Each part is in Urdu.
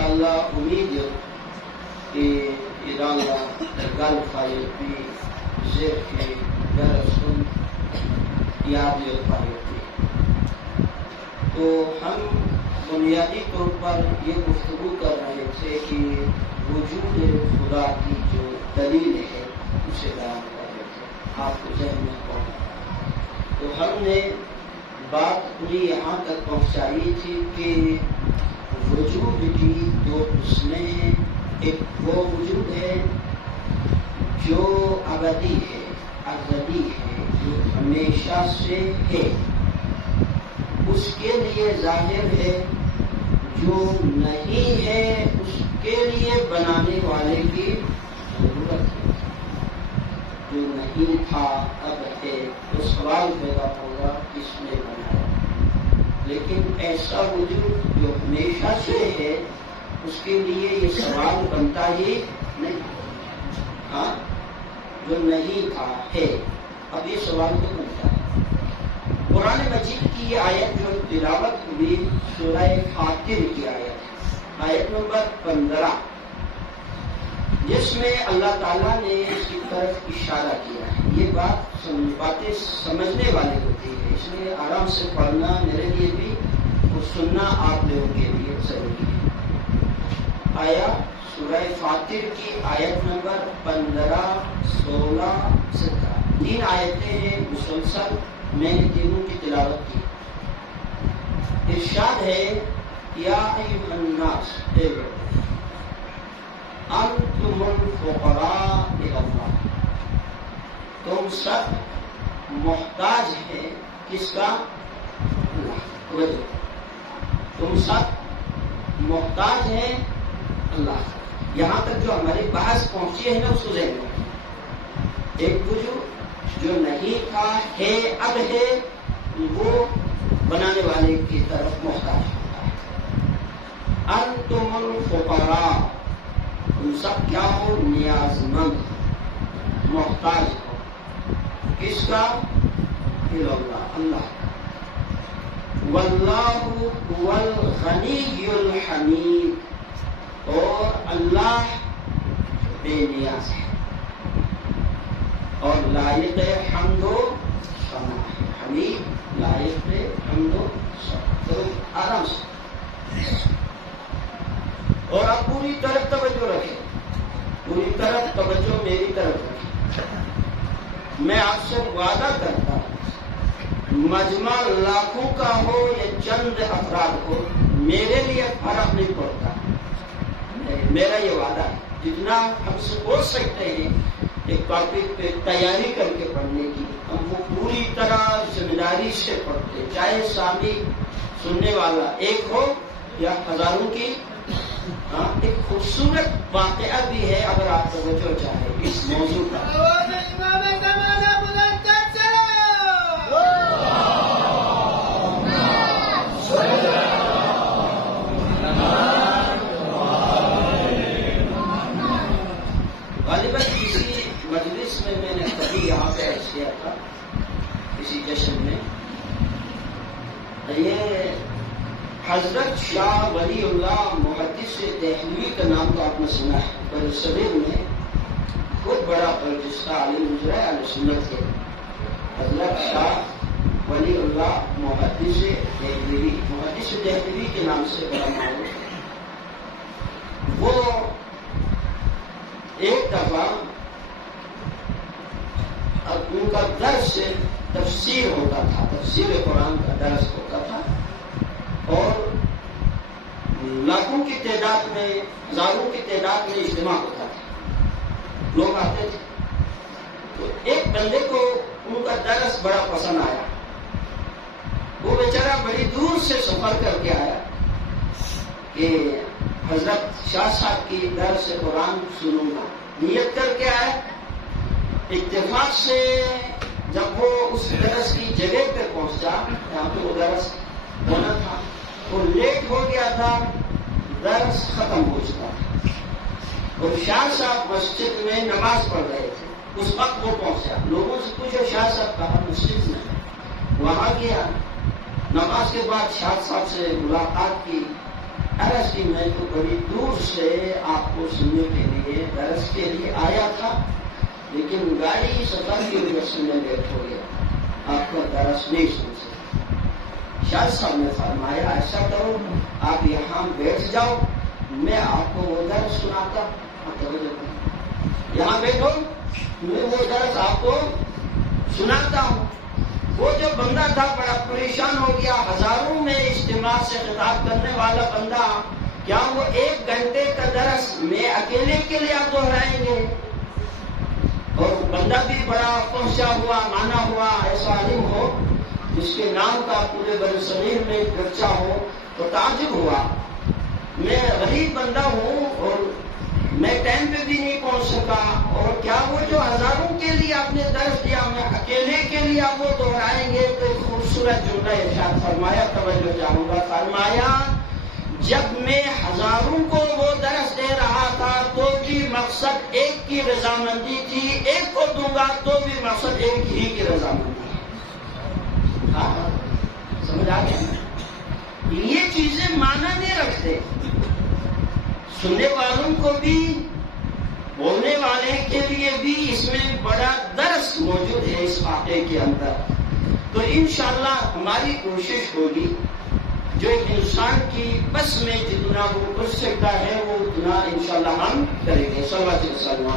انشاءاللہ امید کہ ایران گل فائدتی زیر کے درسن یاد فائدتی. تو ہم بنیادی طور پر یہ گفتگو کر رہے تھے کہ وجود خدا کی جو دلیل ہے اسے بیان کر رہے تھے. آپ کو ذہن میں کون؟ تو ہم نے بات اپنی یہاں تک پہنچائی تھی کہ وجود کی دو قسمیں ہیں. ایک وہ وجود ہے جو ابدی ہے، ازلی ہے، جو ہمیشہ سے ہے، اس کے لیے ظاہر ہے. جو نہیں ہے اس کے لیے بنانے والے کی ضرورت ہے. جو نہیں تھا اب ہے تو سوال پیدا ہوگا کس نے بنایا. لیکن ایسا وجود جو ہمیشہ سے ہے اس کے لیے یہ سوال بنتا ہی نہیں. ہاں، جو نہیں تھا ہے، اب یہ سوال تو بنتا ہے. قرآن مجید کی یہ آیت جو تلاوت ہوئی سورہ فاطر کی آیت نمبر 15، جس میں اللہ تعالیٰ نے اس کی طرف اشارہ کیا ہے. یہ باتیں سمجھنے والے ہوتی ہے، اس لیے آرام سے پڑھنا میرے لیے بھی اور سننا آپ لوگوں کے لیے ضروری ہے. آیا سورہ فاطر کی آیت نمبر 15، 16، 17 تین آیتیں ہیں مسلسل. میں نے تینوں کی تلاوت کی. ارشاد ہے یا ایھا الناس انتم الفقراء الی اللہ. تم سب محتاج ہیں کس کا؟ اللہ. تم سب محتاج ہیں اللہ. یہاں تک جو ہماری بحث پہنچی ہے نا اس کو ذہن میں. ایک وجود جو نہیں تھا ہے اب ہے، وہ بنانے والے کی طرف محتاج ہوتا ہے. انتم الفقراء، تم سب کیا ہو؟ نیاز مند، محتاج ہو. کس کا؟ اللہ. اللہ کا. واللہ هو الغنی الحمید، اور اللہ بے نیاز ہے اور لائق حمد و ثنا ہے. حمید لائق حمد و ثنا. تو آرام سے اور آپ پوری طرف توجہ رکھیں، پوری طرف توجہ میری طرف رکھیں. میں آپ سے وعدہ کرتا ہوں مجمع لاکھوں کا ہو یا چند افراد ہو، میرے لیے فرق نہیں پڑتا. میرا یہ وعدہ ہے جتنا ہم سے ہو سکتے ہیں ایک ٹاپک پہ تیاری کر کے پڑھنے کی، ہم وہ پوری طرح ذمہ داری سے پڑھتے، چاہے سامع سننے والا ایک ہو یا ہزاروں کی. ایک خوبصورت واقعہ بھی ہے اگر آپ توجہ چاہیں اس موضوع کا. غالباً کسی مجلس میں نے کبھی یہاں پہ عرض کیا تھا، کسی جشن میں. یہ حضرت شاہ ولی اللہ محدث دہلوی کا نام تو آپ نے سنا ہے. برصغیر میں بہت بڑا برجستہ عالم گزرا ہے اہل سنت کے. حضرت شاہ ولی اللہ محدث دہلوی کے نام سے بڑا معروف ہے. وہ ایک دفعہ ان کا درس تفسیر ہوتا تھا، تفسیر قرآن کا درس ہوتا تھا، اور لاکھوں کی تعداد میں، ہزاروں کی تعداد میں اجتماع ہوتا تھا، لوگ آتے تھے. تو ایک بندے کو ان کا درس بڑا پسند آیا. وہ بیچارہ بڑی دور سے سفر کر کے آیا کہ حضرت شاہ صاحب کی درس قرآن سنوں گا. نیت کر کے آیا. اتفاق سے جب وہ اس درس کی جگہ پہ پہنچا جہاں پہ وہ درس ہونا تھا، وہ لیٹ ہو گیا تھا، درس ختم ہو چکا تھا، اور شاہ صاحب مسجد میں نماز پڑھ رہے تھے. اس وقت وہ پہنچا. لوگوں سے پوچھا شاہ صاحب کہا مسجد میں. وہاں گیا، نماز کے بعد شاہ صاحب سے ملاقات کی. عرض کی میں تو بڑی دور سے آپ کو سننے کے لیے درس کے لیے آیا تھا، لیکن گاڑی سفر کی وجہ سے میں لیٹ ہو گیا، آپ کا درس نہیں سن سکتا۔ شاہ صاحب نے فرمایا ایسا کرو آپ یہاں بیٹھ جاؤ، میں آپ کو وہ درس سناتا، یہاں بیٹھو میں وہ درس آپ کو سناتا ہوں۔ وہ جو بندہ تھا بڑا پریشان ہو گیا، ہزاروں میں اجتماع سے خطاب کرنے والا بندہ، کیا وہ 1 گھنٹے کا درس میں اکیلے کے لیے آپ دہرائیں گے؟ اور بندہ بھی بڑا پہنچا ہوا مانا ہوا ایسا عالم ہو جس کے نام کا پورے برصغیر میں چرچا ہو، تو تعجب ہوا۔ میں غریب بندہ ہوں اور میں ٹائم پہ بھی نہیں پہنچ سکا، اور کیا وہ جو ہزاروں کے لیے آپ نے درس دیا میں اکیلے کے لیے آپ وہ دہرائیں گے؟ تو خوبصورت جملہ ارشاد فرمایا، توجہ چاہوں گا، فرمایا جب میں ہزاروں کو وہ درس دے رہا تھا تو بھی مقصد ایک کی رضامندی تھی، ایک کو دوں گا تو بھی مقصد ایک ہی کی رضامندی ہے۔ ہاں سمجھ آ گیا؟ یہ چیزیں معنی نہیں رکھتے، سننے والوں کو بھی بولنے والے کے لیے بھی اس میں بڑا درس موجود ہے اس واقعے کے اندر۔ تو انشاءاللہ ہماری کوشش ہوگی جو ایک انسان کی بس میں جتنا وہ کر سکتا ہے وہ اتنا انشاءاللہ ہم کریں گے۔ صلی اللہ علیہ وسلم۔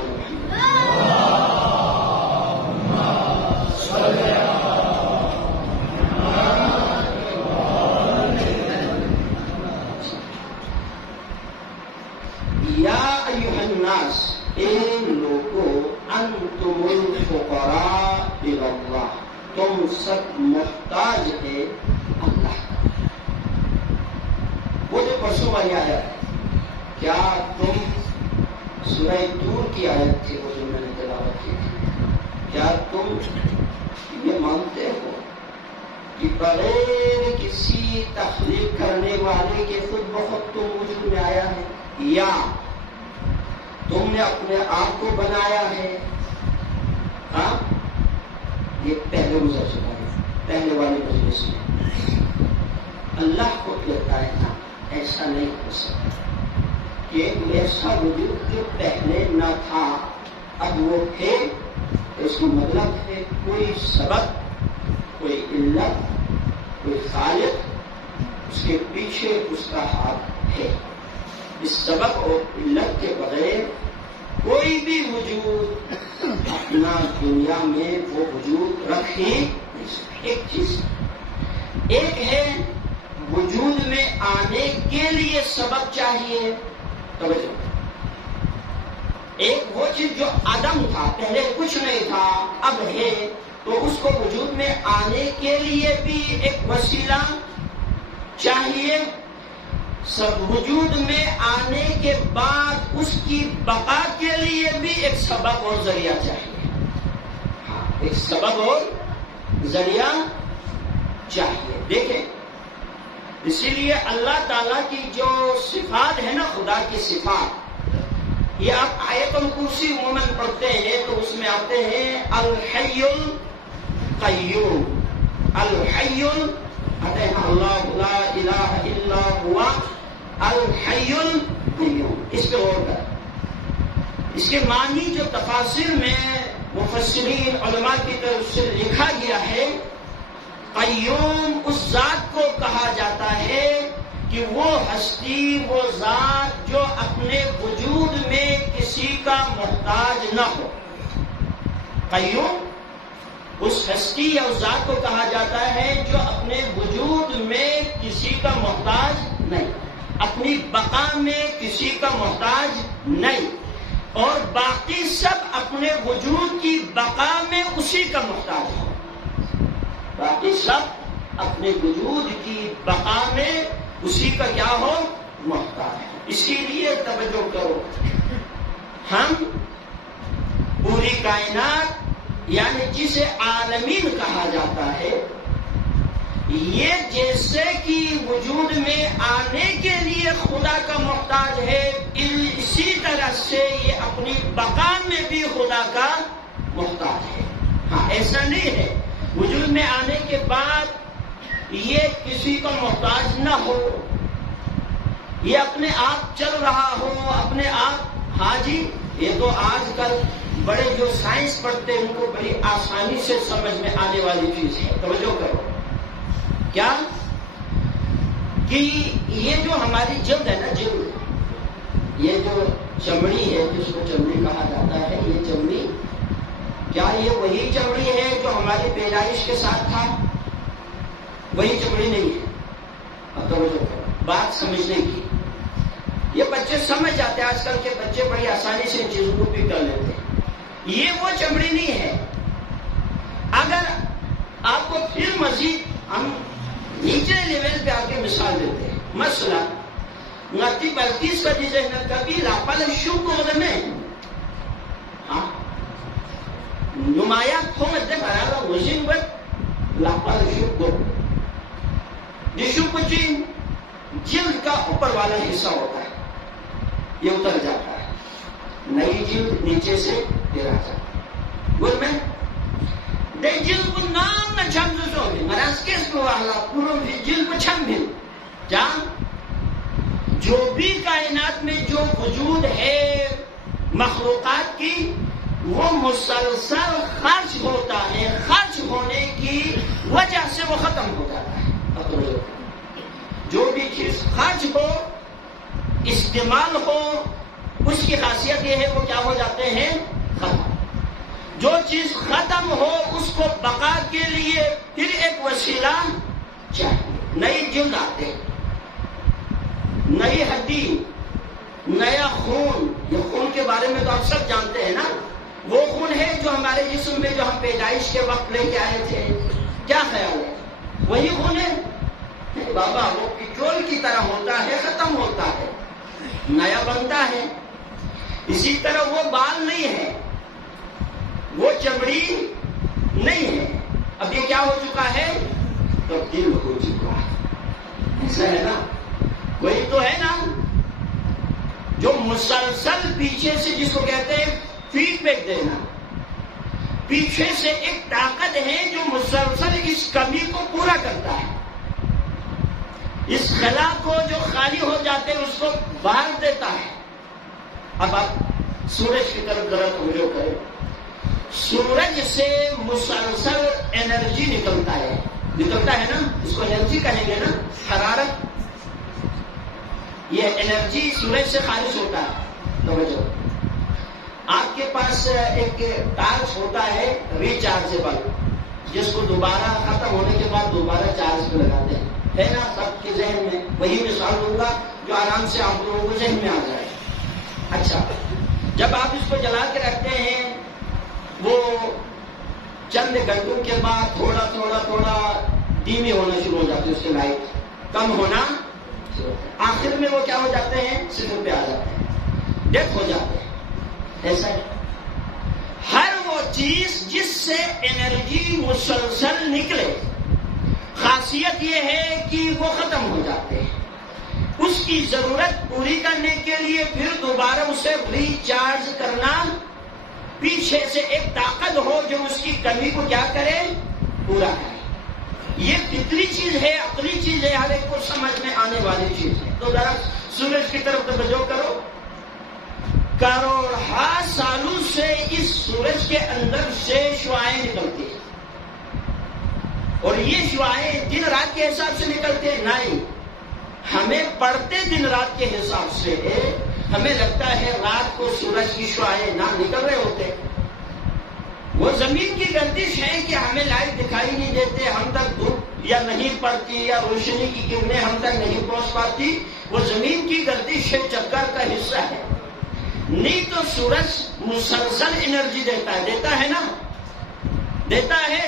یا ایھا الناس، اے لوگو، انتم الفقراء الی اللہ، تم سب محتاج ہے اللہ کا۔ وہ جو پرسوں والی آیت ہے، کیا تم سورہ طور کی آیت تھی وہ جو میں نے تلاوت کی تھی، کیا تم یہ مانتے ہو کہ بغیر کسی تخلیق کرنے والے کے خود بخود تم وجود میں آیا ہے، یا تم نے اپنے آپ کو بنایا ہے؟ ہاں یہ پہلے گزر چکا ہے، پہلے والے مجلس میں اللہ کو کہتا ہے نا ایسا نہیں ہو سکتا کہ ایسا وجود جو پہلے نہ تھا اب وہ ہے۔ اس کا مطلب ہے کوئی سبب، کوئی علت، کوئی خالق، اس کے پیچھے اس کا ہاتھ ہے۔ اس سبب اور علت کے بغیر کوئی بھی وجود اپنا دنیا میں وہ وجود رکھ ہی نہیں سکتا۔ ایک چیز ایک ہے وجود میں آنے کے لیے سبب چاہیے، توجہ، ایک وہ چیز جو عدم تھا، پہلے کچھ نہیں تھا اب ہے، تو اس کو وجود میں آنے کے لیے بھی ایک وسیلہ چاہیے، سب وجود میں آنے کے بعد اس کی بقا کے لیے بھی ایک سبب اور ذریعہ چاہیے۔ ہاں ایک سبب اور ذریعہ چاہیے۔ دیکھیں اسی لیے اللہ تعالیٰ کی جو صفات ہے نا، خدا کی صفات، یہ آپ آیت الکرسی عموماً پڑھتے ہیں تو اس میں آتے ہیں الحی القیوم، الحی اللہ لا الہ الا ہوا الحی القیوم۔ اس پہ غور کریں، اس کے معنی جو تفاسیر میں مفسرین علماء کی طرف سے لکھا گیا ہے، قیوم اس ذات کو کہا جاتا ہے کہ وہ ہستی، وہ ذات جو اپنے وجود میں کسی کا محتاج نہ ہو۔ قیوم اس ہستی یا اس ذات کو کہا جاتا ہے جو اپنے وجود میں کسی کا محتاج نہیں، اپنی بقا میں کسی کا محتاج نہیں، اور باقی سب اپنے وجود کی بقا میں اسی کا محتاج ہو۔ باقی سب اپنے وجود کی بقا میں اسی کا کیا ہو؟ محتاج ہے۔ اسی لیے توجہ کرو، ہم پوری کائنات یعنی جسے عالمین کہا جاتا ہے، یہ جیسے کہ وجود میں آنے کے لیے خدا کا محتاج ہے، اسی طرح سے یہ اپنی بقا میں بھی خدا کا محتاج ہے۔ ہاں ایسا نہیں ہے وجود میں آنے کے بعد یہ کسی کا محتاج نہ ہو، یہ اپنے آپ چل رہا ہو، اپنے آپ، ہاں جی، یہ تو آج کل بڑے جو سائنس پڑھتے ہیں ان کو بڑی آسانی سے سمجھ میں آنے والی چیز ہے. توجہ کرو. کیا کہ یہ جو ہماری جلد ہے نا، جلد، یہ جو چمڑی ہے جس کو چمڑی کہا جاتا ہے، یہ چمڑی، کیا یہ وہی چمڑی ہے جو ہماری پیدائش کے ساتھ تھا؟ وہی چمڑی نہیں ہے. اب توجہ کرو، بات سمجھنے کی. یہ بچے سمجھ جاتے ہیں، آج کل کے بچے بڑی آسانی سے ان چیزوں کو پک کر لیتے ہیں. یہ وہ چمڑی نہیں ہے. اگر آپ کو پھر مزید ہم نیچے لیول پہ آ کے مثال دیتے ہیں. مثلا نتی بلکیس کا جیسے کبھی لاپل شوق کو میں نمایاں تھو مجھے بھرا گا وزن بٹ لاپل شوق کو جشو کو چین جلد کا اوپر والا حصہ ہوتا ہے، یہ اتر جاتا ہے، نئی جلد نیچے سے گر آ جاتا ہے. بول میں دے جلد کو نام نہ چھم دوسروں میں مراز کس کو والا پوروں بھی جلد کو چھم بھی جان. جو بھی کائنات میں جو وجود ہے مخلوقات کی، وہ مسلسل خرچ ہوتا ہے، خرچ ہونے کی وجہ سے وہ ختم ہو جاتا ہے. جو بھی چیز خرچ ہو، استعمال ہو، اس کی خاصیت یہ ہے وہ کیا ہو جاتے ہیں؟ ختم. جو چیز ختم ہو اس کو بقا کے لیے پھر ایک وسیلہ چاہیے. نئی جلد آتے، نئی ہڈی، نیا خون. یہ خون کے بارے میں تو آپ سب جانتے ہیں نا، وہ خون ہے جو ہمارے جسم میں جو ہم پیدائش کے وقت لے کے آئے تھے. کیا خیال ہے؟ وہی خون ہے بابا. وہ پٹرول کی طرح ہوتا ہے، ختم ہوتا ہے، نیا بنتا ہے. اسی طرح وہ بال نہیں ہے، وہ چمڑی نہیں ہے. اب یہ کیا ہو چکا ہے؟ تبدیل ہو چکا ہے. ایسا ہے نا، کوئی تو ہے نا جو مسلسل پیچھے سے، جس کو کہتے ہیں فیڈ بیک دینا، پیچھے سے ایک طاقت ہے جو مسلسل اس کمی کو پورا کرتا ہے. اس خلا کو جو خالی ہو جاتے ہیں اس کو باہر دیتا ہے. اب آپ سورج کی طرف ذرا توجہ کریں. سورج سے مسلسل انرجی نکلتا ہے نا، اس کو انرجی کہیں گے نا، حرارت. یہ انرجی سورج سے خارج ہوتا ہے. توجہ، آپ کے پاس ایک ٹارچ ہوتا ہے ریچارجیبل، جس کو دوبارہ ختم ہونے کے بعد دوبارہ چارج پہ لگاتے ہیں، ہے نا سب کے ذہن میں. وہی مثال دوں گا جو آرام سے آپ لوگوں کو ذہن میں آ جائے. اچھا، جب آپ اس کو جلا کے رکھتے ہیں، وہ چند گھنٹوں کے بعد تھوڑا تھوڑا تھوڑا دھیمی ہونا شروع ہو جاتی ہے، اس کی لائٹ کم ہونا. آخر میں وہ کیا ہو جاتے ہیں؟ صفر پہ آ جاتے ہیں، ڈیتھ ہو جاتے ہیں. ایسا ہے ہر وہ چیز جس سے انرجی مسلسل نکلے، خاصیت یہ ہے کہ وہ ختم ہو جاتے ہیں. اس کی ضرورت پوری کرنے کے لیے پھر دوبارہ اسے ریچارج کرنا، پیچھے سے ایک طاقت ہو جو اس کی کمی کو کیا کرے؟ پورا کرے. یہ فطری چیز ہے، عقلی چیز ہے، ہر ایک کو سمجھ میں آنے والی چیز ہے. تو ذرا سورج کی طرف توجہ کرو. کروڑہا سالوں سے اس سورج کے اندر سے شعاعیں نکلتی ہیں، اور یہ شعاعیں دن رات کے حساب سے نکلتے ہیں؟ نہیں، ہمیں پڑھتے دن رات کے حساب سے ہمیں لگتا ہے رات کو سورج کی شعاعیں نہ نکل رہے ہوتے. وہ زمین کی گردش ہے کہ ہمیں لائٹ دکھائی نہیں دیتے، ہم تک دھوپ یا نہیں پڑتی یا روشنی کی کرنیں ہم تک نہیں پہنچ پاتی. وہ زمین کی گردش ہے، چکر کا حصہ ہے. نہیں تو سورج مسلسل انرجی دیتا ہے نا، دیتا ہے.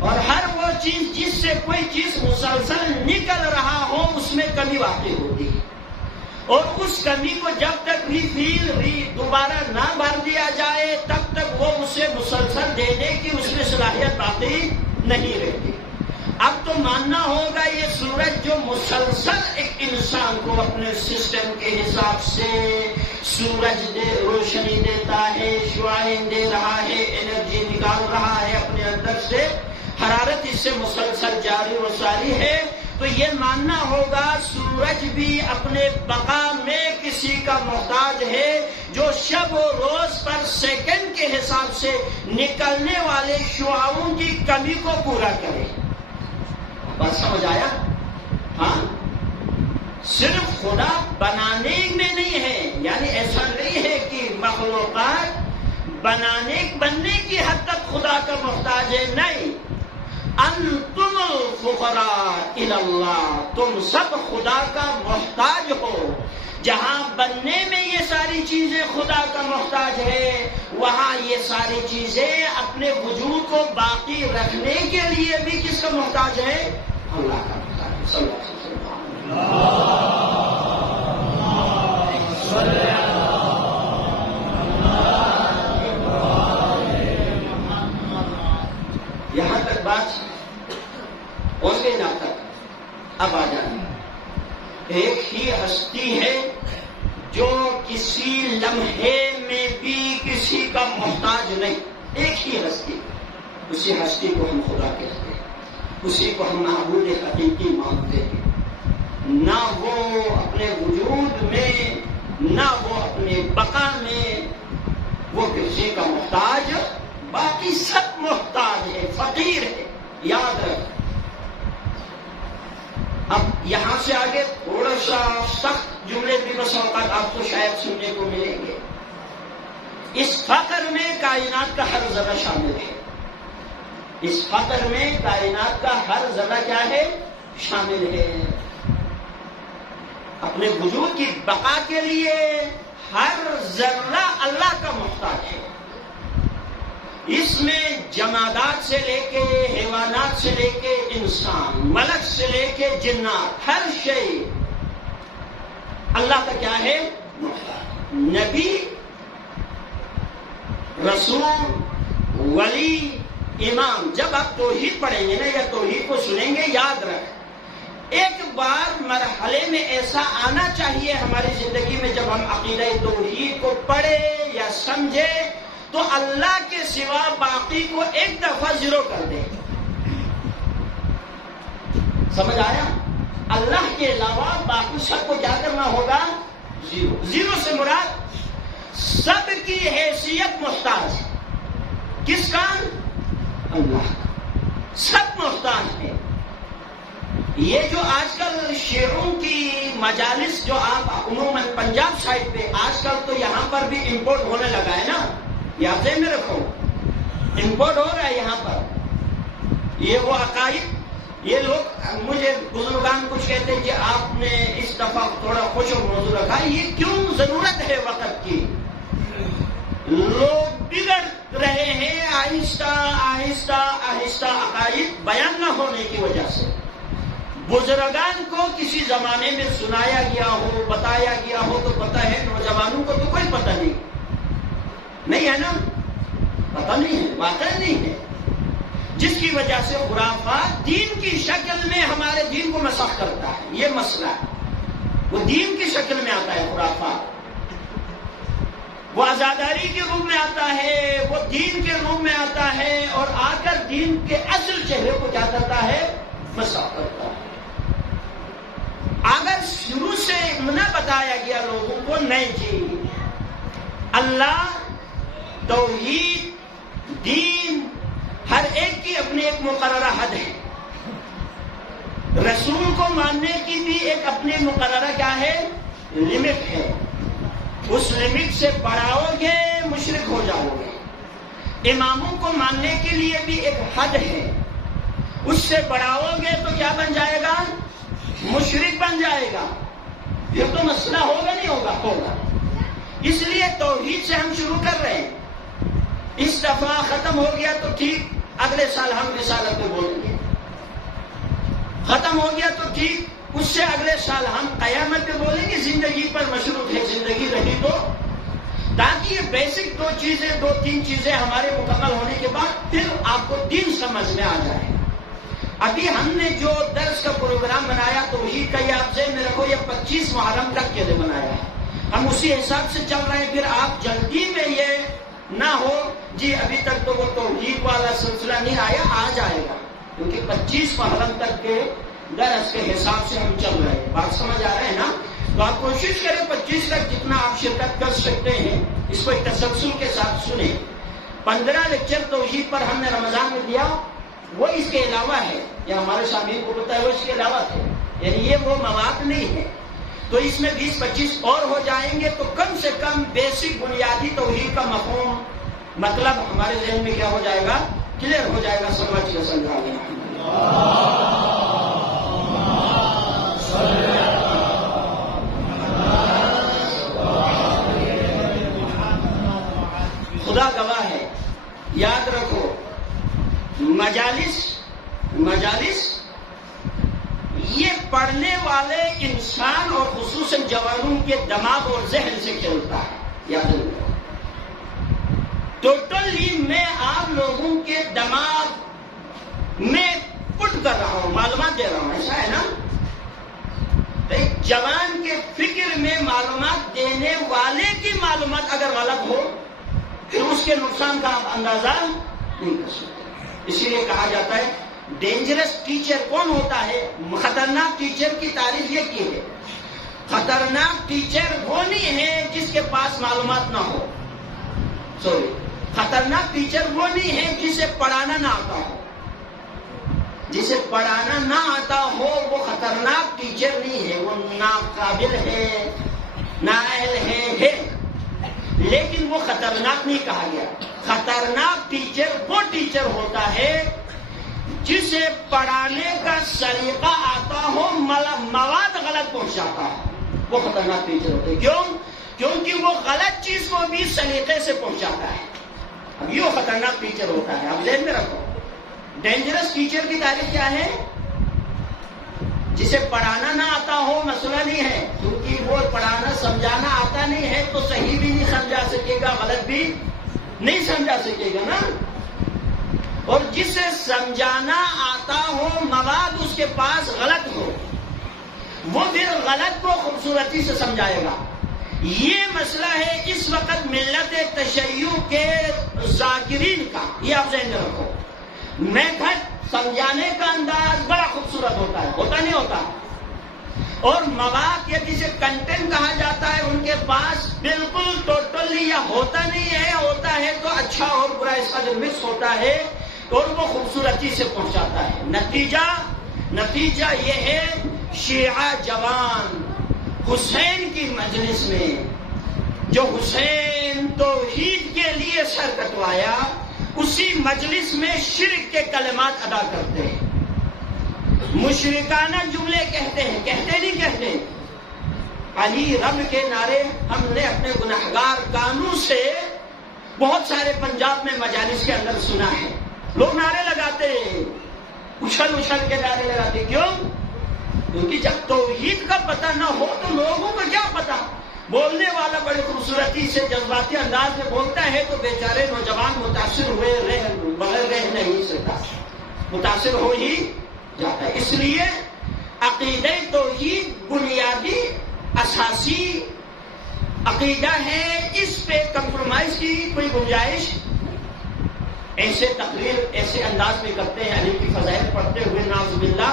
اور ہر وہ چیز جس سے کوئی چیز مسلسل نکل رہا ہو اس میں کمی واقع ہوتی ہے، اور اس کمی کو جب تک دوبارہ نہ بھر دیا جائے تب تک وہ اسے مسلسل دینے کی اس میں صلاحیت باقی نہیں رہتی. اب تو ماننا ہوگا یہ سورج جو مسلسل ایک انسان کو اپنے سسٹم کے حساب سے سورج روشنی دیتا ہے، شعاعیں دے رہا ہے، انرجی نکال رہا ہے اپنے اندر سے، حرارت اس سے مسلسل جاری و ساری ہے. تو یہ ماننا ہوگا سورج بھی اپنے بقا میں کسی کا محتاج ہے جو شب و روز پر سیکنڈ کے حساب سے نکلنے والے شعاعوں کی کمی کو پورا کرے. بات سمجھ آیا؟ ہاں، صرف خدا بنانے میں نہیں ہے، یعنی ایسا نہیں ہے کہ مخلوقات بننے کی حد تک خدا کا محتاج ہے، نہیں. انتم الفقراء الی اللہ، تم سب خدا کا محتاج ہو. جہاں بننے میں یہ ساری چیزیں خدا کا محتاج ہے، وہاں یہ ساری چیزیں اپنے وجود کو باقی رکھنے کے لیے بھی کس کا محتاج ہے؟ اللہ کا محتاج ہے. صلی اللہ علیہ وسلم. یہاں تک بات پہنچ گئی نا تک. اب آ جائیں. ایک ہی ہستی ہے جو کسی لمحے میں بھی کسی کا محتاج نہیں. ایک ہی ہستی، اسی ہستی کو ہم خدا کہتے ہیں، اسی کو ہم معبود حقیقی مانتے ہیں. نہ وہ اپنے وجود میں، نہ وہ اپنے بقا میں وہ کسی کا محتاج، باقی سب محتاج ہے، فقیر ہے. یاد رکھ. اب یہاں سے آگے تھوڑا سا سخت جملے بھی بس اوقات آپ کو شاید سننے کو ملیں گے. اس فقر میں کائنات کا ہر ذرہ شامل ہے. اس فقر میں کائنات کا ہر ذرہ کیا ہے؟ شامل ہے. اپنے وجود کی بقا کے لیے ہر ذرہ اللہ کا محتاج ہے. اس میں جمادات سے لے کے حیوانات سے لے کے انسان، ملک سے لے کے جنات، ہر شے اللہ کا کیا ہے؟ محتاج. نبی، رسول، ولی، امام، جب آپ توحید پڑھیں گے نا یا توحید کو سنیں گے، یاد رکھ ایک بار مرحلے میں ایسا آنا چاہیے ہماری زندگی میں جب ہم عقیدہ توحید کو پڑھے یا سمجھے تو اللہ کے سوا باقی کو ایک دفعہ زیرو کر دیں. سمجھ آیا؟ اللہ کے علاوہ باقی سب کو کیا کرنا ہوگا؟ زیرو. زیرو سے مراد سب کی حیثیت محتاج. کس کا؟ اللہ. سب محتاج ہے. یہ جو آج کل شیعوں کی مجالس جو آپ عموماً پنجاب سائڈ پہ آج کل تو یہاں پر بھی امپورٹ ہونے لگا ہے نا، یہ آپ ذہن میں رکھو، امپورٹ ہو رہا ہے یہاں پر. یہ وہ عقائد، یہ لوگ مجھے بزرگان کچھ کہتے ہیں کہ آپ نے اس دفعہ تھوڑا خوش و موضوع رکھا. یہ کیوں ضرورت ہے وقت کی؟ لوگ بگڑ رہے ہیں آہستہ آہستہ آہستہ عقائد بیان نہ ہونے کی وجہ سے. بزرگان کو کسی زمانے میں سنایا گیا ہو، بتایا گیا ہو تو پتہ ہے، نوجوانوں کو تو کوئی پتہ نہیں ہے نا، پتہ نہیں ہے، واقع نہیں ہے. جس کی وجہ سے خرافات دین کی شکل میں ہمارے دین کو مسخ کرتا ہے. یہ مسئلہ ہے، وہ دین کی شکل میں آتا ہے خرافات، وہ عزاداری کے روپ میں آتا ہے، وہ دین کے روپ میں آتا ہے، اور آ کر دین کے اصل چہرے کو کیا کرتا ہے؟ مسخ کرتا ہے. اگر شروع سے نہ بتایا گیا لوگوں کو، نہیں جی اللہ، توحید، دین، ہر ایک کی اپنی ایک مقررہ حد ہے. رسول کو ماننے کی بھی ایک اپنی مقررہ کیا ہے؟ لمٹ ہے. اس لمٹ سے بڑھاؤ گے مشرک ہو جاؤ گے. اماموں کو ماننے کے لیے بھی ایک حد ہے، اس سے بڑھاؤ گے تو کیا بن جائے گا؟ مشرک بن جائے گا. پھر تو مسئلہ ہوگا نہیں ہوگا؟ ہوگا. اس لیے توحید سے ہم شروع کر رہے ہیں. اس دفعہ ختم ہو گیا تو ٹھیک، اگلے سال ہم رسالت میں بولیں گے. ختم ہو گیا تو ٹھیک، اس سے اگلے سال ہم قیامت پہ بولیں گے. زندگی پر مشروط ہے، زندگی رہی تو، تاکہ یہ بیسک دو تین چیزیں ہمارے مکمل ہونے کے بعد پھر آپ کو دین سمجھ میں آ جائے. ابھی ہم نے جو درس کا پروگرام بنایا توحید کا، یہ آپ ذہن میں رکھو، یہ 25 محرم تک کے لیے بنایا ہے. ہم اسی حساب سے چل رہے ہیں. پھر آپ جلدی میں یہ نہ ہو جی ابھی تک تو وہ توحید والا سلسلہ نہیں آیا، آ جائے گا، کیونکہ 25 محرم تک کے درس کے حساب سے ہم چل رہے ہیں. بات سمجھ آ رہے ہیں نا؟ تو آپ کوشش کریں 25 تک جتنا آپ شرکت کر سکتے ہیں اس کو ایک تسلسل کے ساتھ سنیں. 15 لیکچر توحید پر ہم نے رمضان میں دیا، وہ اس کے علاوہ ہے، یا ہمارے شامل کو پتہ ہے وہ اس کے علاوہ تھے، یعنی یہ وہ مواد نہیں ہے. تو اس میں 20-25 اور ہو جائیں گے تو کم سے کم بیسک بنیادی توحید کا مفہوم مطلب ہمارے ذہن میں کیا ہو جائے گا، کلیئر ہو جائے گا. سمجھ کے سمجھا گیا. خدا گواہ ہے، یاد رکھو مجالس یہ پڑھنے والے انسان اور خصوصاً جوانوں کے دماغ اور ذہن سے کھیلتا ہے. یاد رکھو ٹوٹلی میں آپ لوگوں کے دماغ میں پٹ کر رہا ہوں، معلومات دے رہا ہوں، ایسا ہے نا؟ ایک جوان کے فکر میں معلومات دینے والے کی معلومات اگر غلط ہو پھر اس کے نقصان کا آپ اندازہ نہیں کر سکتے. اسی لیے کہا جاتا ہے ڈینجرس ٹیچر کون ہوتا ہے؟ خطرناک ٹیچر کی تعریف یہ کی ہے، خطرناک ٹیچر وہ نہیں ہے جس کے پاس معلومات نہ ہو. خطرناک ٹیچر وہ نہیں ہے جسے پڑھانا نہ آتا ہو. جسے پڑھانا نہ آتا ہو وہ خطرناک ٹیچر نہیں ہے، وہ ناقابل ہے، نااہل ہے، لیکن وہ خطرناک نہیں کہا گیا. خطرناک ٹیچر وہ ٹیچر ہوتا ہے جسے پڑھانے کا سلیقہ آتا ہو، مواد غلط پہنچاتا ہے، وہ خطرناک ٹیچر ہوتے. کیونکہ وہ غلط چیز کو بھی سلیقے سے پہنچاتا ہے. اب یہ خطرناک ٹیچر ہوتا ہے. اب ذہن میں رکھو ڈینجرس ٹیچر کی تعریف کیا ہے؟ جسے پڑھانا نہ آتا ہو مسئلہ نہیں ہے، کیونکہ وہ پڑھانا سمجھانا آتا نہیں ہے تو صحیح بھی نہیں سمجھا سکے گا، غلط بھی نہیں سمجھا سکے گا نا. اور جسے سمجھانا آتا ہو مواد اس کے پاس غلط ہو وہ پھر غلط کو خوبصورتی سے سمجھائے گا. یہ مسئلہ ہے اس وقت ملت تشیع کے ذاکرین کا. یہ آپ ذہن میں رکھو، میتھڈ سمجھانے کا انداز بڑا خوبصورت ہوتا ہے، ہوتا نہیں ہوتا؟ اور مواد یا جسے کنٹینٹ کہا جاتا ہے ان کے پاس بالکل ٹوٹلی یا ہوتا نہیں ہے، ہوتا ہے تو اچھا اور برا اس کا جو مکس ہوتا ہے اور وہ خوبصورتی سے پہنچاتا ہے. نتیجہ یہ ہے شیعہ جوان حسین کی مجلس میں جو حسین توحید کے لیے سر کٹوایا اسی مجلس میں شرک کے کلمات ادا کرتے ہیں، مشرکانہ جملے کہتے ہیں. کہتے نہیں کہتے؟ علی رب کے نعرے ہم نے اپنے گناہگار کانوں سے بہت سارے پنجاب میں مجالس کے اندر سنا ہے. لوگ نعرے لگاتے ہیں، اچھل کے نعرے لگاتے. کیونکہ جب توحید کا پتہ نہ ہو تو لوگوں کو کیا پتہ؟ بولنے والا بڑی خوبصورتی سے جذباتی انداز میں بولتا ہے تو بیچارے نوجوان متاثر ہوئے بغیر رہ نہیں سکتا، متاثر ہو ہی جاتا ہے. اس لیے عقیدہ توحید بنیادی اساسی عقیدہ ہے، اس پہ کمپرومائز کی کوئی گنجائش. ایسے تقریر ایسے انداز میں کرتے ہیں علی کی فضائل پڑھتے ہوئے نعوذ باللہ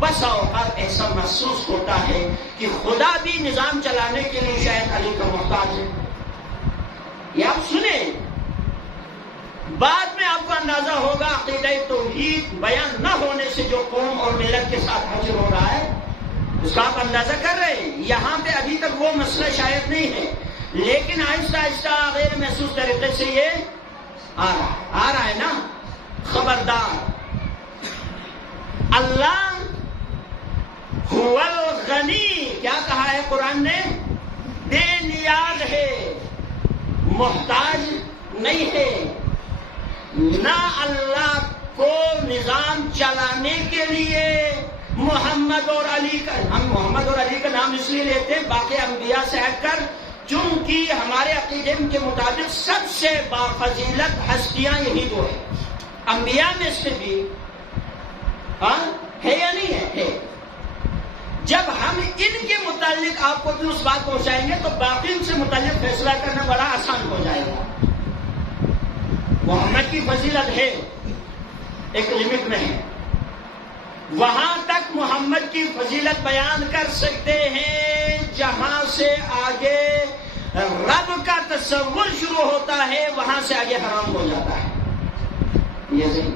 بس اوقات ایسا محسوس ہوتا ہے کہ خدا بھی نظام چلانے کے لیے شاید علی کا محتاج ہے. یہ آپ سنیں، بعد میں آپ کو اندازہ ہوگا عقیدہ توحید بیان نہ ہونے سے جو قوم اور ملت کے ساتھ حاضر ہو رہا ہے اس کا آپ اندازہ کر رہے ہیں. یہاں پہ ابھی تک وہ مسئلہ شاید نہیں ہے، لیکن آہستہ آہستہ غیر محسوس طریقے سے یہ آ رہا ہے نا. خبردار، اللہ هو الغنی کیا کہا ہے قرآن نے؟ بے نیاز ہے، محتاج نہیں ہے. نہ اللہ کو نظام چلانے کے لیے محمد اور علی کا، ہم محمد اور علی کا نام اس لیے لیتے ہیں باقی انبیاء سے ہٹ کر، چونکہ ہمارے عقیدے کے مطابق سب سے بافضیلت ہستیاں یہی دو ہیں. انبیاء میں سے بھی ہے یا نہیں ہے؟ جب ہم ان کے متعلق آپ کو بھی اس بات پہنچائیں گے تو باقی ان سے متعلق فیصلہ کرنا بڑا آسان ہو جائے گا. محمد کی فضیلت ہے، ایک لمٹ میں ہے. وہاں تک محمد کی فضیلت بیان کر سکتے ہیں جہاں سے آگے رب کا تصور شروع ہوتا ہے وہاں سے آگے حرام ہو جاتا ہے. یہ صحیح.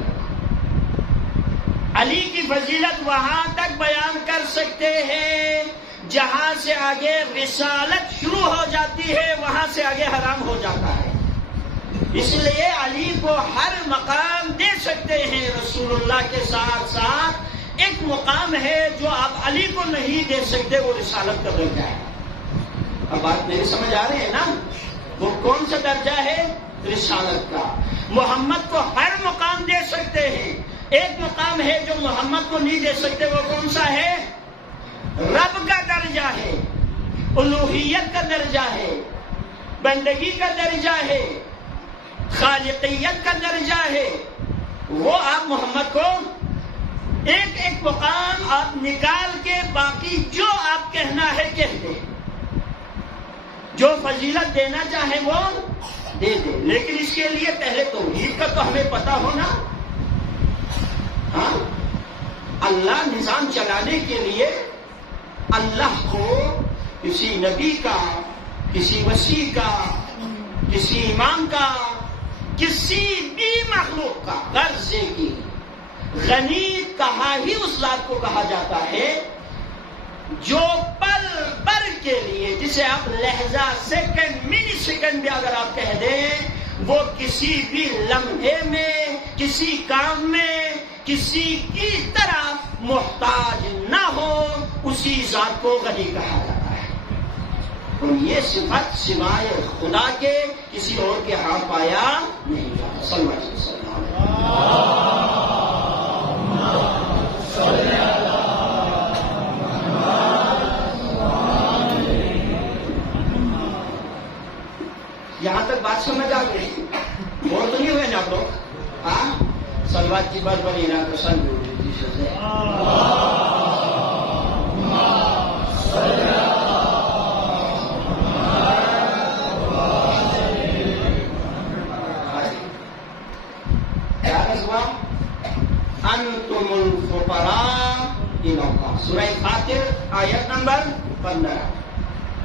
علی کی فضیلت وہاں تک بیان کر سکتے ہیں جہاں سے آگے رسالت شروع ہو جاتی ہے وہاں سے آگے حرام ہو جاتا ہے. اس لیے علی کو ہر مقام دے سکتے ہیں. رسول اللہ کے ساتھ ساتھ ایک مقام ہے جو آپ علی کو نہیں دے سکتے، وہ رسالت کا درجہ ہے. اب بات میری سمجھ آ رہی ہے نا؟ وہ کون سا درجہ ہے؟ رسالت کا. محمد کو ہر مقام دے سکتے ہیں. ایک مقام ہے جو محمد کو نہیں دے سکتے، وہ کون سا ہے؟ رب کا درجہ ہے، الوہیت کا درجہ ہے، بندگی کا درجہ ہے، خالقیت کا درجہ ہے. وہ آپ محمد کو ایک ایک مقام آپ نکال کے باقی جو آپ کہنا ہے کہہ دیں، جو فضیلت دینا چاہے وہ دے دیں. لیکن اس کے لیے پہلے توحید کا تو ہمیں پتہ ہونا. ہاں، اللہ نظام چلانے کے لیے اللہ کو کسی نبی کا، کسی وسیع کا، کسی امام کا، کسی بھی مخلوق کا غرض کی غنی کہا ہی اس ذات کو کہا جاتا ہے جو پل پل کے لیے، جسے آپ لہجہ سیکنڈ ملی سیکنڈ بھی اگر آپ کہہ دیں، وہ کسی بھی لمحے میں، کسی کام میں، کسی کی طرف محتاج نہ ہو، اسی ذات کو غنی کہا جاتا ہے. اور یہ صفت سوائے خدا کے کسی اور کے ہاں پایا نہیں جاتا. صلی اللہ علیہ وسلم. یہاں تک بات سمجھ آ گئی؟ بور تو نہیں ہوئے نا آپ لوگ؟ ہاں، سلوات کی بات بنی نا تو سن جو انتم الفقراء الی اللہ، سورہ فاطر آیت نمبر 15.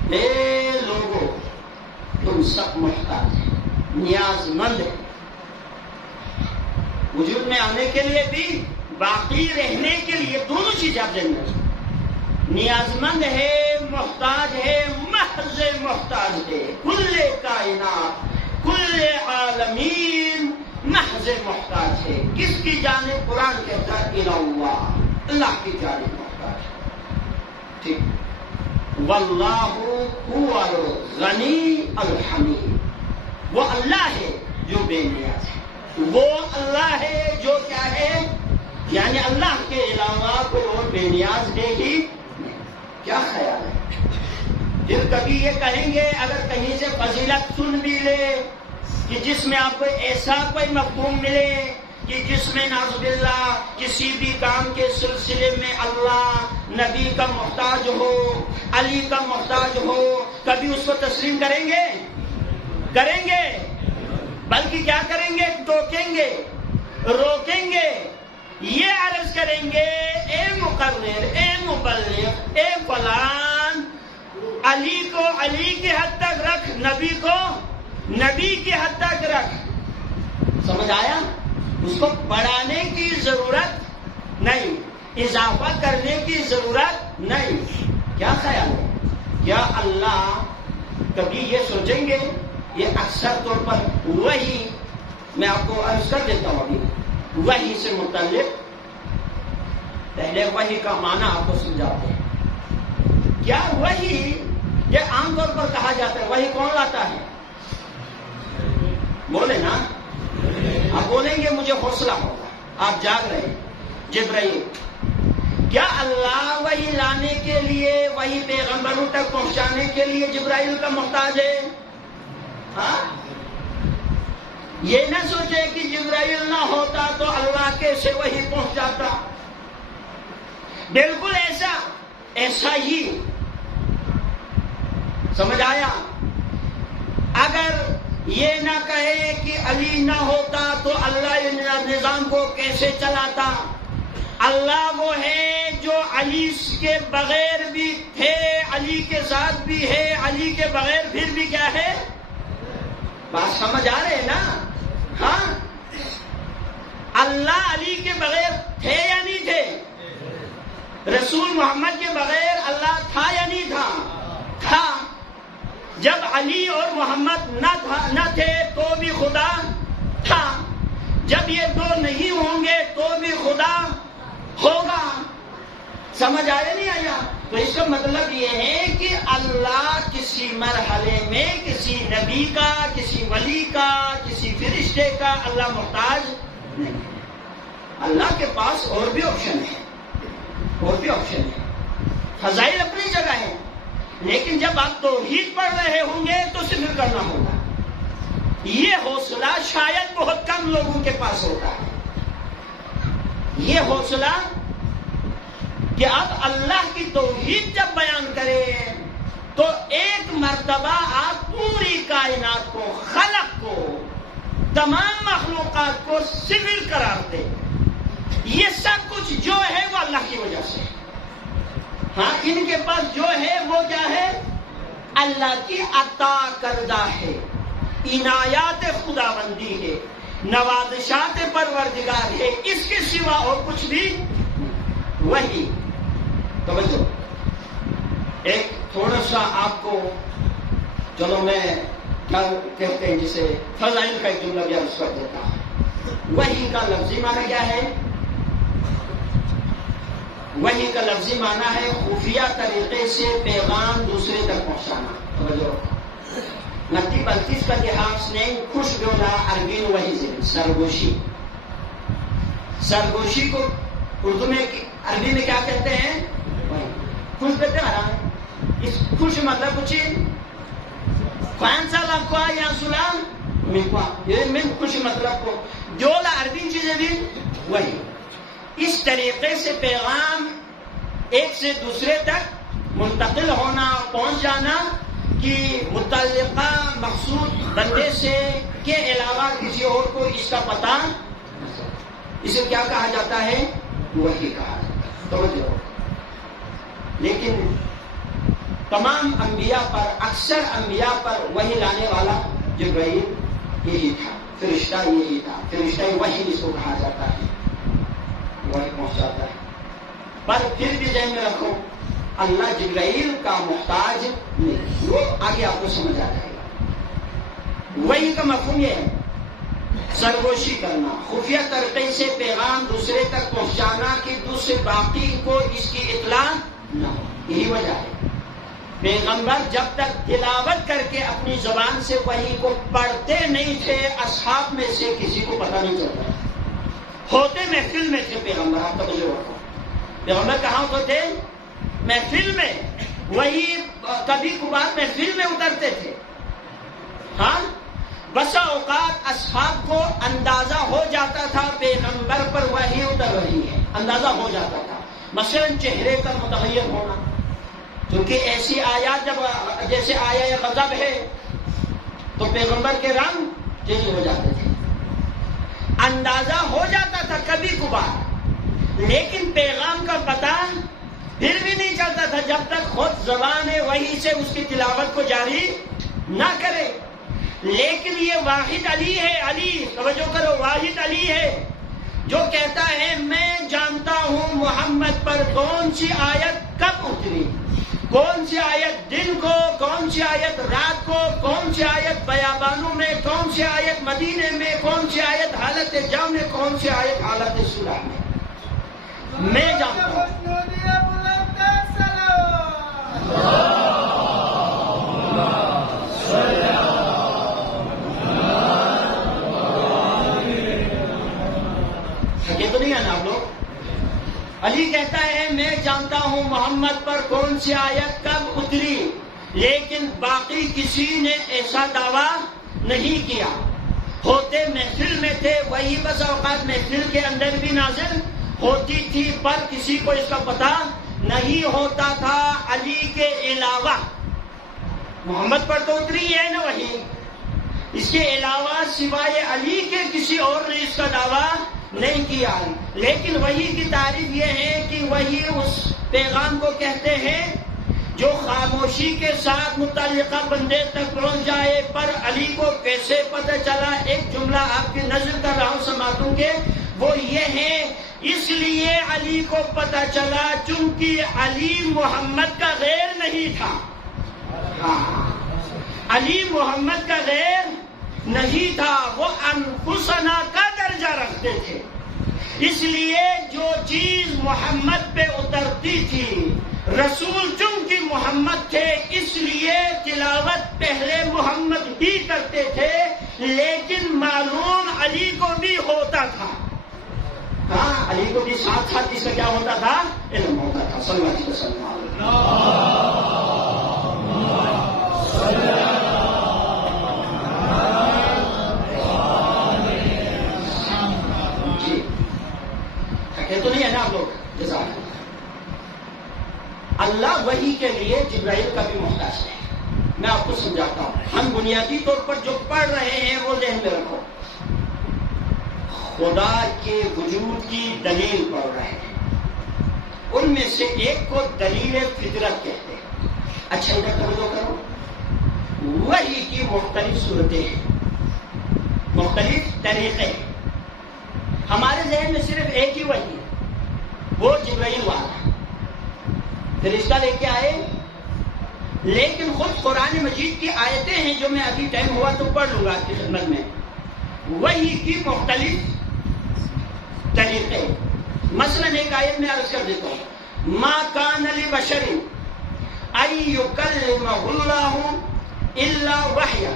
اے لوگوں، تم سب محتاج ہیں، نیاز مند ہیں، وجود میں آنے کے لیے بھی، باقی رہنے کے لیے، دونوں چیزیں آپ جاننا چاہیے. نیاز مند ہے، محتاج ہے، محض محتاج ہے. کل کائنات، کل عالمین محض محتاج ہے. کس کی جانب؟ قرآن کہتا ہے الی اللہ، اللہ کی جانب محتاج ہے. ٹھیک. واللہ هو الغنی الحمید، وہ اللہ ہے جو بے نیاز ہے. وہ اللہ ہے جو کیا ہے؟ یعنی اللہ کے علاوہ کوئی اور بے نیاز ہے ہی نہیں. کیا خیال ہے؟ پھر کبھی یہ کہیں گے اگر کہیں سے فضیلت سن بھی لے کہ جس میں آپ کو ایسا کوئی مفہوم ملے کہ جس میں نعوذ باللہ کسی بھی کام کے سلسلے میں اللہ نبی کا محتاج ہو، علی کا محتاج ہو، کبھی اس کو تسلیم کریں گے؟ کریں گے؟ بلکہ کیا کریں گے؟ ٹوکیں گے، روکیں گے، یہ عرض کریں گے اے مقرر، اے مبلغ، اے فلان، علی کو علی کی حد تک رکھ، نبی کو نبی کی حد تک رکھ. سمجھ آیا؟ اس کو بڑھانے کی ضرورت نہیں، اضافہ کرنے کی ضرورت نہیں. کیا خیال ہے؟ کیا اللہ کبھی یہ سوچیں گے؟ یہ اکثر طور پر وہی، میں آپ کو عرض کر دیتا ہوں ابھی، وحی سے متعلق پہلے وحی کا معنی آپ کو سمجھاتے ہیں. کیا وحی، یہ عام طور پر کہا جاتا ہے وحی کون لاتا ہے؟ بولے نا، آپ بولیں گے مجھے حوصلہ ہوگا، آپ جاگ رہے ہیں. جبرائیل. کیا اللہ وحی لانے کے لیے، وحی پیغمبروں تک پہنچانے کے لیے جبرائیل کا محتاج ہے؟ ہاں، یہ نہ سوچے کہ جبرائیل نہ ہوتا تو اللہ کیسے وحی پہنچ جاتا. بالکل ایسا ہی. سمجھ آیا؟ اگر یہ نہ کہے کہ علی نہ ہوتا تو اللہ نظام کو کیسے چلاتا، اللہ وہ ہے جو علی کے بغیر بھی تھے، علی کے ساتھ بھی ہے، علی کے بغیر پھر بھی کیا ہے؟ بات سمجھ آ رہے ہیں نا؟ ہاں، اللہ علی کے بغیر تھے یا نہیں تھے؟ رسول محمد کے بغیر اللہ تھا یا نہیں تھا؟ تھا۔ جب علی اور محمد نہ تھے تو بھی خدا تھا، جب یہ دو نہیں ہوں گے تو بھی خدا ہوگا۔ سمجھ آیا نہیں آیا؟ تو اس کا مطلب یہ ہے کہ اللہ کسی مرحلے میں کسی نبی کا، کسی ولی کا، کسی فرشتے کا اللہ محتاج نہیں ہے۔ اللہ کے پاس اور بھی آپشن ہے، اور بھی آپشن ہے، فضائل اپنی جگہ ہے، لیکن جب آپ توحید پڑھ رہے ہوں گے تو صبر کرنا ہوگا۔ یہ حوصلہ شاید بہت کم لوگوں کے پاس ہوتا ہے، یہ حوصلہ کہ اب اللہ کی توحید جب بیان کرے تو ایک مرتبہ آپ پوری کائنات کو، خلق کو، تمام مخلوقات کو صبر قرار دے۔ یہ سب کچھ جو ہے وہ اللہ کی وجہ سے، ہاں ان کے پاس جو ہے وہ کیا ہے؟ اللہ کی عطا کردہ ہے، عنایات خداوندی ہے، نوازشات پروردگار ہے، اس کے سوا اور کچھ بھی وہی۔ توجہ، ایک تھوڑا سا آپ کو، چلو میں کیا کہتے ہیں جسے فضائل کا ایک جملہ بیان کر دیتا ہوں۔ وحی کا لفظی معنی کیا ہے؟ وحی کا لفظی معنی ہے خفیہ طریقے سے پیغام دوسرے تک پہنچانا۔ توجہ، 29-32 کا لحاظ نے خوش گولا عربین وحی سے سرگوشی، سرگوشی کو اردو میں عربی میں کیا کہتے ہیں؟ خوش کہتے ہیں۔ اس خوش مطلب کچھ کون سا لفظ کو یا سلام مکوا، یہ میں خوش مطلب کو جو عربی چیزیں بھی وہی۔ اس طریقے سے پیغام ایک سے دوسرے تک منتقل ہونا، پہنچ جانا کہ متعلقہ مقصود بندے سے کے علاوہ کسی اور کو اس کا پتہ، اسے کیا کہا جاتا ہے؟ وحی کہا جاتا ہے۔ لیکن تمام انبیاء پر، اکثر انبیاء پر وحی لانے والا جبرائیل یہی تھا، فرشتہ یہی تھا، فرشتہ وحی اس کو کہا جاتا ہے، وحی پہنچاتا ہے۔ پر پھر بھی ذہن میں رکھو اللہ جبرائیل کا محتاج نہیں، وہ آگے آپ کو سمجھ آ جائے گا۔ وحی کا مفہوم یہ ہے سرگوشی کرنا، خفیہ طریقے سے پیغام دوسرے تک پہنچانا کہ دوسرے باقی کو اس کی اطلاع نہ ہو۔ یہی وجہ ہے پیغمبر جب تک تلاوت کر کے اپنی زبان سے وحی کو پڑھتے نہیں تھے، اصحاب میں سے کسی کو پتہ نہیں چلتا، ہوتے محفل میں تھے پیغمبر۔ آپ توجہ رکھو، پیغمبر کہاں ہوتے تھے؟ محفل میں، وہی کبھی کبھار محفل میں اترتے تھے۔ ہاں، بسا اوقات اصحاب کو اندازہ ہو جاتا تھا پیغمبر پر وحی اتر رہی ہے، اندازہ ہو جاتا تھا، مثلا چہرے کا متغیر ہونا، کیونکہ ایسی آیات جب جیسے آیا غضب ہے تو پیغمبر کے رنگ چینج ہو جاتے تھے، اندازہ ہو جاتا تھا کبھی کبھار، لیکن پیغام کا پتہ پھر بھی نہیں چلتا تھا جب تک خود زبان وحی سے اس کی تلاوت کو جاری نہ کرے۔ لیکن یہ واحد علی ہے، علی توجہ کرو، واحد علی ہے جو کہتا ہے میں جانتا ہوں محمد پر کون سی آیت کب اتری، کون سی آیت دن کو، کون سی آیت رات کو، کون سی آیت بیابانوں میں، کون سی آیت مدینے میں، کون سی آیت حالت جنگ میں، کون سی آیت حالت صلح میں، میں جانتا ہوں۔ تو نہیں ہے نا آپ لوگ؟ علی کہتا ہے میں جانتا ہوں محمد پر کون سی آیت کب اتری، لیکن باقی کسی نے ایسا دعویٰ نہیں کیا، ہوتے محفل میں تھے، وہی بس اوقات محفل کے اندر بھی نازل ہوتی تھی، پر کسی کو اس کا پتہ نہیں ہوتا تھا علی کے علاوہ۔ محمد پر تو اتری ہے نا وہی، اس کے علاوہ سوائے علی کے کسی اور نے اس کا دعویٰ نہیں کیا، لیکن وحی کی تعریف یہ ہے کہ وحی اس پیغام کو کہتے ہیں جو خاموشی کے ساتھ متعلقہ بندے تک پہنچ جائے۔ پر علی کو کیسے پتہ چلا؟ ایک جملہ آپ کی نظر کر رہا ہوں سماعتوں کے، وہ یہ ہے اس لیے علی کو پتہ چلا چونکہ علی محمد کا غیر نہیں تھا۔ علی محمد کا غیر نہیں تھا، وہ انفسنا کا درجہ رکھتے تھے، اس لیے جو چیز محمد پہ اترتی تھی، رسول چونکہ محمد تھے اس لیے تلاوت پہلے محمد ہی کرتے تھے، لیکن معلوم علی کو بھی ہوتا تھا۔ ہاں، علی کو بھی ساتھ ساتھ اس کا کیا ہوتا تھا؟ علم ہوتا تھا۔ صلی اللہ علیہ وسلم۔ تو نہیں ہے نا آپ لوگ؟ جزاک اللہ وحی کے لیے جبرائیل کا بھی محتاج ہے۔ میں آپ کو سمجھاتا ہوں، ہم بنیادی طور پر جو پڑھ رہے ہیں وہ ذہن میں رکھو، خدا کے وجود کی دلیل پڑھ رہے ہیں، ان میں سے ایک کو دلیل فطرت کہتے ہیں۔ اچھا ادھر توجہ کرو، وحی کی مختلف صورتیں ہیں، مختلف طریقے ہیں۔ ہمارے ذہن میں صرف ایک ہی وحی ہے، وہ جبرائیل والا فرشتہ لے کے آئے، لیکن خود قرآن مجید کی آیتیں ہیں جو میں ابھی ٹائم ہوا تو پڑھ لوں گا آپ کی خدمت میں، وحی کی مختلف طریقے۔ مثلا ایک آیت میں عرض کر دیتا ہوں، ما کان لبشر ان یکلمہ اللہ الا وحیا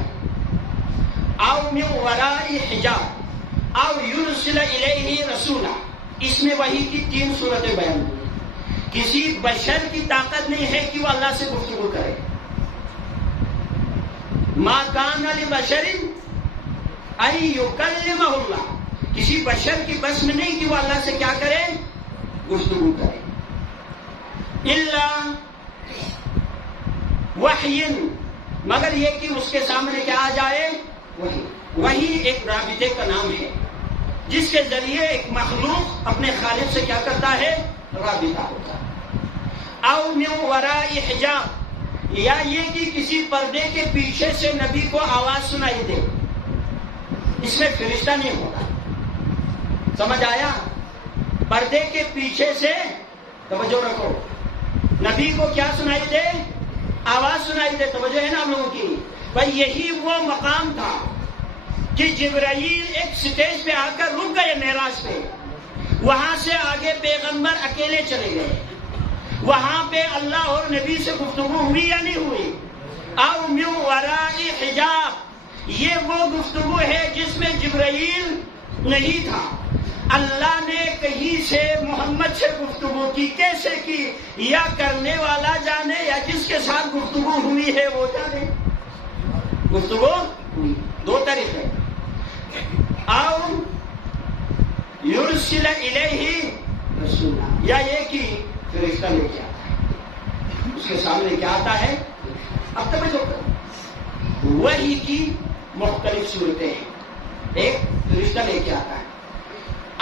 او من وراء حجاب او یرسل الیہ رسولا۔ اس میں وحی کی 3 صورتیں بیان ہوئی۔ کسی بشر کی طاقت نہیں ہے کہ وہ اللہ سے گفتگو کرے۔ ما کان لبشر ان یکلمہ اللہ، کسی بشر کی بس میں نہیں کہ وہ اللہ سے کیا کرے؟ گفتگو کرے۔ الا وحی، مگر یہ کہ اس کے سامنے کیا آ جائے؟ وحی۔ وحی ایک رابطے کا نام ہے جس کے ذریعے ایک مخلوق اپنے خالق سے کیا کرتا ہے؟ رابطہ ہوتا ہے۔ او من وراء حجاب، یا یہ کہ کسی پردے کے پیچھے سے نبی کو آواز سنائی دے، اس میں فرشتہ نہیں ہوتا۔ سمجھ آیا؟ پردے کے پیچھے سے، توجہ رکھو، نبی کو کیا سنائی دے؟ آواز سنائی دے۔ توجہ ہے نا آپ لوگوں کی؟ بھائی یہی وہ مقام تھا کہ جبرائیل ایک سٹیج پہ آ کر رک گئے معراج پہ، وہاں سے آگے پیغمبر اکیلے چلے گئے، وہاں پہ اللہ اور نبی سے گفتگو ہوئی یا نہیں ہوئی؟ او من وراء حجاب، یہ وہ گفتگو ہے جس میں جبرائیل نہیں تھا، اللہ نے کہیں سے محمد سے گفتگو کی۔ کیسے کی؟ یا کرنے والا جانے یا جس کے ساتھ گفتگو ہوئی ہے وہ جانے۔ گفتگو ہوئی، 2 طریقے، او یرسل الیہ رسولا، یا یہ کہ فرشتہ لے کے آتا ہے، اس کے سامنے کیا آتا ہے؟ اب توجہ کرو، وحی کی مختلف صورتیں ہیں۔ ایک فرشتہ لے کے آتا ہے،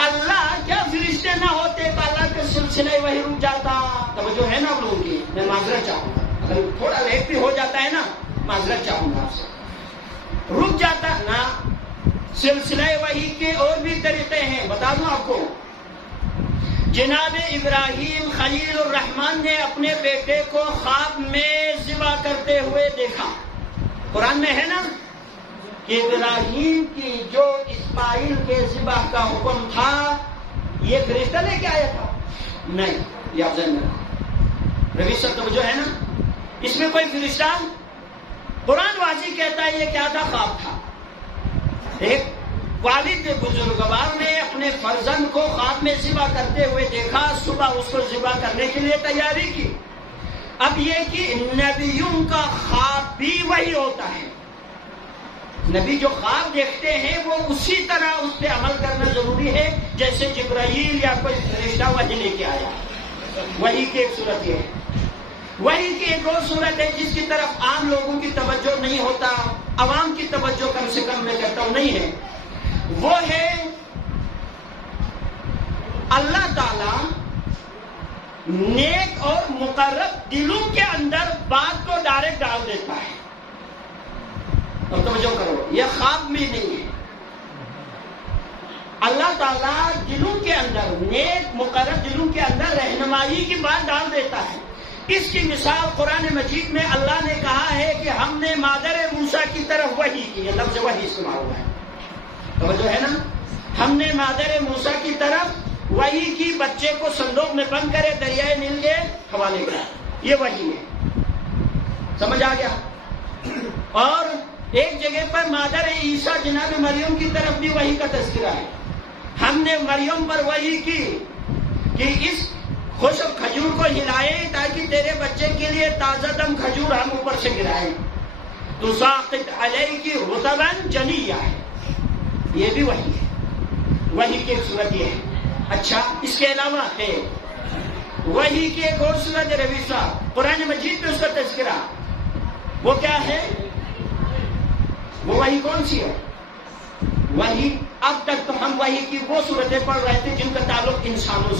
اللہ کیا فرشتے نہ ہوتے تو اللہ کا سلسلہ وحی رک جاتا؟ توجہ ہے نا آپ لوگوں کی؟ میں معذرت چاہوں گا، اگر تھوڑا لیٹ بھی ہو جاتا ہے نا، معذرت چاہوں گا آپ سے، رک جاتا نا۔ سلسلہ وحی کے اور بھی طریقے ہیں، بتا دوں آپ کو۔ جناب ابراہیم خلیل الرحمن نے اپنے بیٹے کو خواب میں ذبح کرتے ہوئے دیکھا، قرآن میں ہے نا کہ ابراہیم کی جو اسماعیل کے ذبح کا حکم تھا یہ فرشتہ لے کے آیا تھا؟ نہیں، یہ آپ ذہن میں رکھو۔ روی صاحب توجہ ہے نا؟ اس میں کوئی فرشتہ، قرآن واضح کہتا ہے یہ کیا تھا؟ خواب تھا۔ ایک والد بزرگوار نے اپنے فرزند کو خواب میں ذبح کرتے ہوئے دیکھا، صبح اس کو ذبح کرنے کے لیے تیاری کی۔ اب یہ کہ نبیوں کا خواب بھی وہی ہوتا ہے، نبی جو خواب دیکھتے ہیں وہ اسی طرح اس پہ عمل کرنا ضروری ہے جیسے جبرائیل یا کوئی فرشتہ وحی لے کے آیا۔ وحی کی ایک صورت یہ ہے۔ وحی کی ایک اور صورت ہے جس کی طرف عام لوگوں کی توجہ نہیں ہوتا، عوام کی توجہ کم سے کم میں کہتا ہوں نہیں ہے، وہ ہے اللہ تعالی نیک اور مقرب دلوں کے اندر بات کو ڈائریکٹ ڈال دیتا ہے. اور توجہ کرو، یہ خواب میں نہیں ہے. اللہ تعالیٰ دلوں کے اندر، نیک مقرب دلوں کے اندر رہنمائی کی بات ڈال دیتا ہے. اس کی مثال قرآن مجید میں اللہ نے کہا ہے کہ ہم نے مادر موسیٰ کی طرف وحی کی. لفظ وحی استعمال ہوا ہے، توجہ ہے نا. ہم نے مادر موسیٰ کی طرف وحی کی، بچے کو صندوق میں بند کرے دریائے نیل کے حوالے کرا. یہ وحی ہے، سمجھ آ گیا. اور ایک جگہ پر مادر عیسیٰ جناب مریم کی طرف بھی وحی کا تذکرہ ہے. ہم نے مریم پر وحی کی کہ اس خشک کھجور کو ہلائے تاکہ تیرے بچے کے لیے تازہ دم کھجور ہم اوپر سے گرائے. تساقط علیک رطبا جنیا ہے، یہ بھی وحی ہے. وحی کی ایک صورت یہ ہے. اچھا، اس کے علاوہ ہے وحی کی ایک اور صورت ربی صاحب قرآن مجید میں اس کا تذکرہ. وہ کیا ہے؟ وہ وحی کون سی ہے؟ وحی اب تک تو ہم وحی کی وہ صورتیں پڑھ رہے تھے جن کا تعلق انسانوں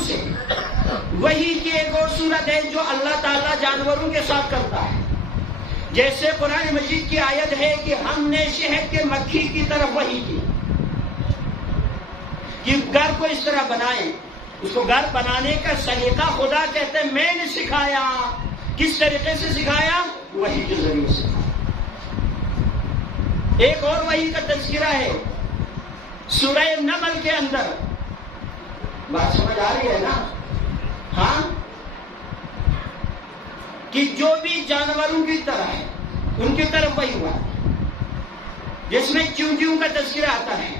سے، وحی کی ایک اور صورت ہے جو اللہ تعالیٰ جانوروں کے ساتھ کرتا ہے. جیسے قرآن مجید کی آیت ہے کہ ہم نے شہد کے مکھی کی طرف وحی کی کہ گھر کو اس طرح بنائیں. اس کو گھر بنانے کا سلیقہ خدا کہتے ہیں میں نے سکھایا. کس طریقے سے سکھایا؟ وحی کے ذریعے سے. ایک اور وحی کا تذکرہ ہے سورہ نمل کے اندر. بات سمجھ آ رہی ہے نا؟ ہاں، کہ جو بھی جانوروں کی طرح ہے ان کی طرف وحی ہوا، جس میں چونٹیوں کا تذکرہ آتا ہے.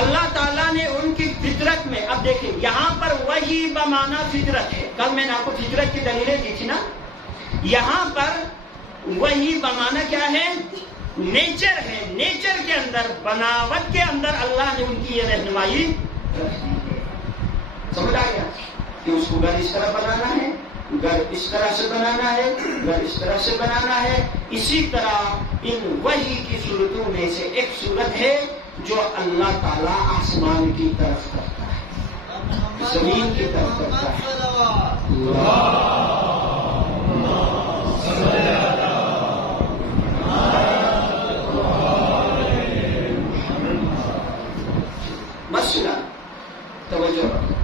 اللہ تعالیٰ نے ان کی فطرت میں، اب دیکھیں یہاں پر وحی بمعنی فطرت ہے. کل میں نے آپ کو فطرت کی دلیلیں دی تھی نا. یہاں پر وحی بمعنی کیا ہے؟ نیچر ہے. نیچر کے اندر، بناوٹ کے اندر اللہ نے ان کی یہ رہنمائی رکھی ہے. سمجھ آ گیا کہ اس کو گھر اس طرح بنانا ہے، گھر اس طرح سے بنانا ہے، گھر اس طرح سے بنانا ہے. اسی طرح ان وحی کی صورتوں میں سے ایک صورت ہے جو اللہ تعالیٰ آسمان کی طرف کرتا ہے، زمین کی طرف کرتا ہے. مسئلہ توجہ رکھو.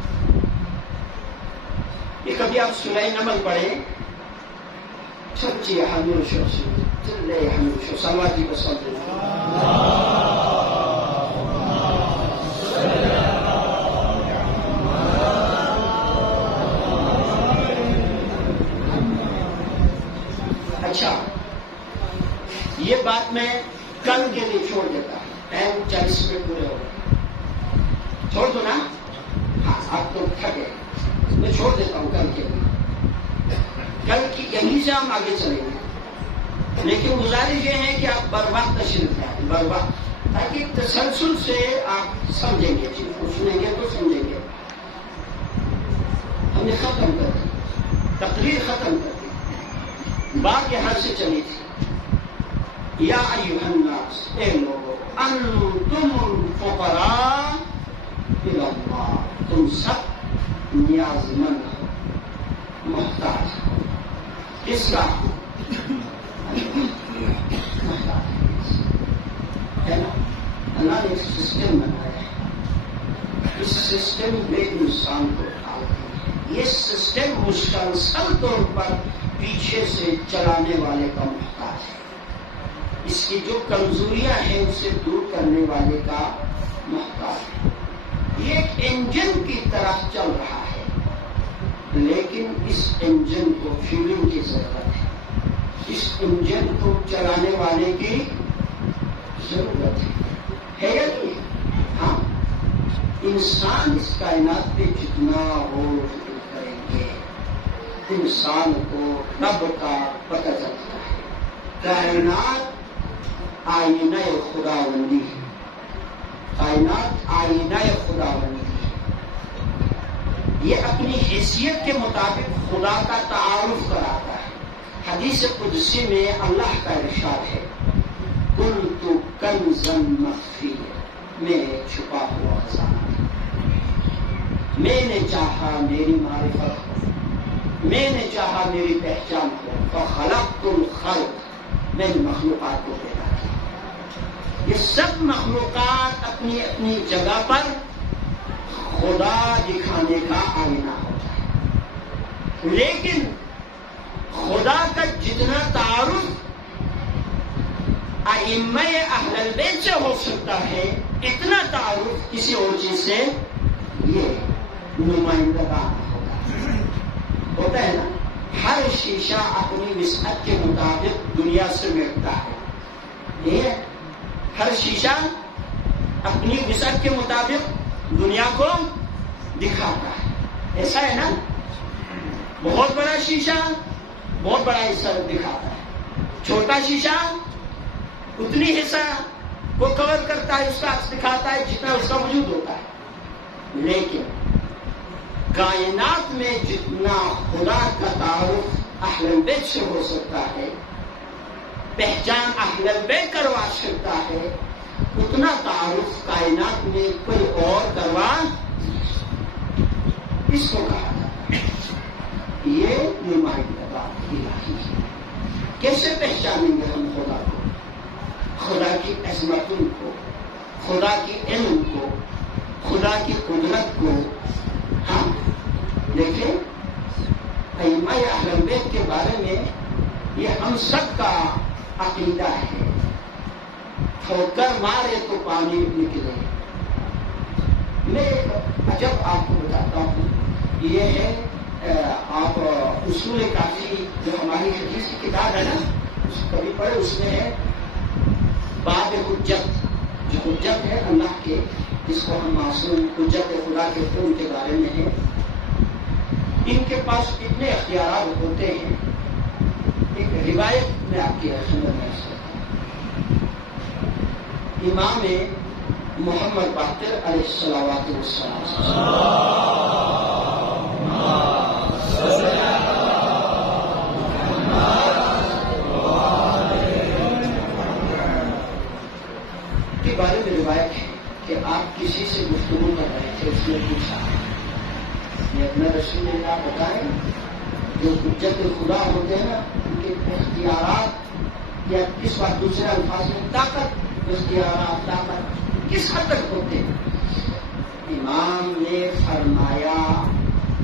یہ کبھی آپ سورہ نمل پڑھیں، سچی ہمیشہ چلے ہمیشہ سماجی پسند. اچھا، یہ بات میں کل کے لیے چھوڑ دیتا ہوں. ٹائم 40 منٹ پورے ہو گئے، چھوڑ دو نا. ہاں، آپ تو تھکے، میں چھوڑ دیتا ہوں کل کے لیے. کل کی یہیں سے ہم آگے چلیں گے. لیکن گزارش یہ ہے کہ آپ بر وقت تشریف لائیں، بر وقت، تاکہ تسلسل سے آپ سمجھیں گے. چیز کو سنیں گے تو سمجھیں گے. ہم نے ختم کر دی، تقریر ختم کر دی. بات یہاں سے چلی تھی، یا ایھا الناس، اے لوگو، انتم الفقراء الی اللہ، تم سب نیاز مند ہو، محتاج ہو. کس کا؟ محتاج ہے نا. اللہ نے ایک سسٹم بنایا ہے، اس سسٹم میں انسان کو ڈالتے ہیں. یہ سسٹم مسلسل طور پر پیچھے سے چلانے والے کا محتاج ہے. اس کی جو کمزوریاں ہیں اسے دور کرنے والے کا محتاج ہے. یہ ایک انجن کی طرح چل رہا ہے، لیکن اس انجن کو فیولنگ کی ضرورت ہے. اس انجن کو چلانے والے کی ضرورت ہے یا نہیں؟ ہاں، انسان اس کائنات پہ جتنا غور فکر کریں گے انسان کو رب کا پتہ چلتا ہے. کائنات آئینہ خداوندی ہے، کائنات آئینہ خداوندی ہے. یہ اپنی حیثیت کے مطابق خدا کا تعارف کراتا ہے. حدیث قدسی میں اللہ کا ارشاد ہے، کنت کنزا مخفیا، میں ایک چھپا ہوا خزانہ تھا. میں نے چاہا میری معرفت ہو, میں نے چاہا میری پہچان ہو. فخلقت الخلق, میں نے مخلوقات کو پیدا کیا. یہ سب مخلوقات اپنی اپنی جگہ پر خدا دکھانے کا آئینہ ہوتا ہے, لیکن خدا کا جتنا تعارف ائمہ اہل البیت سے ہو سکتا ہے, اتنا تعارف کسی اور چیز سے یہ نمائندگان ہوتا ہے نا. ہر شیشہ اپنی وسعت کے مطابق دنیا سے ملتا ہے. یہ ہر شیشہ اپنی وسعت کے مطابق دنیا کو دکھاتا ہے. ایسا ہے نا, بہت بڑا شیشہ بہت بڑا حصہ دکھاتا ہے, چھوٹا شیشہ اتنی حصہ کو کور کرتا ہے, اس کا عکس دکھاتا ہے جتنا اس کا وجود ہوتا ہے. لیکن کائنات میں جتنا خدا کا تعارف اہل البیت سے ہو سکتا ہے, پہچان اہل البیت کروا سکتا ہے, اتنا تعارف کائنات میں کوئی اور کروا, اس کو کہا جاتا ہے یہ نمائندگی الہی ہے. کیسے پہچانیں گے ہم خدا کو, خدا کی عظمتوں کو, خدا کی علم کو, خدا کی قدرت کو؟ ہاں دیکھیں, ائمہ اہل البیت کے بارے میں یہ ہم سب کا عقیدہ ہے, ٹھوکر مارے تو پانی نکلے. میں ایک عجب آپ کو بتاتا ہوں, یہ ہے آپ اصول کافی جو ہماری حدیث کی کتاب ہے نا, اس کبھی پڑھے, اس میں ہے باب حجت, جو حجت ہے اللہ کے, جس کو ہم معصوم حجت خدا کہتے ہیں, ان کے بارے میں ہے. ان کے پاس اتنے اختیارات ہوتے ہیں. ایک روایت میں آپ کی خدمت میں امام محمد باقر علیہ الصلوات والسلام کے بارے میں روایت ہے کہ آپ کسی سے گفتگو کر رہے تھے, اس نے پوچھا یہ اپنا رسول اللہ بتائیں, جو حجت خدا ہوتے ہیں نا, ان کے اختیارات یا کس بات دوسرے الفاظ میں طاقت, اختیارات طاقت کس حد تک ہوتے ہیں؟ امام نے فرمایا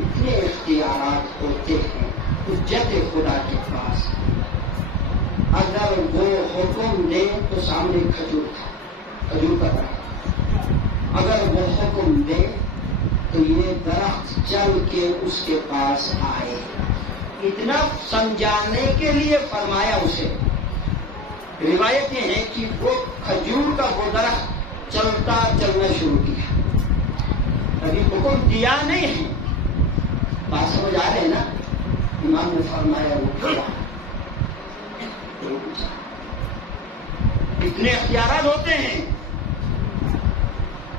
اتنے اختیارات ہوتے ہیں حجت خدا کے پاس, اگر وہ حکم دے تو سامنے کھجور تھا, کھجور کا درخت, اگر وہ حکم دے تو یہ درخت چل کے اس کے پاس آئے. اتنا سمجھانے کے لیے فرمایا اسے. روایت یہ ہے کہ وہ کھجور کا وہ درخت چلنا شروع کیا, ابھی حکم دیا نہیں ہے. بات سمجھ آ رہے نا, امام نے فرمایا وہ کھڑا. اتنے اختیارات ہوتے ہیں.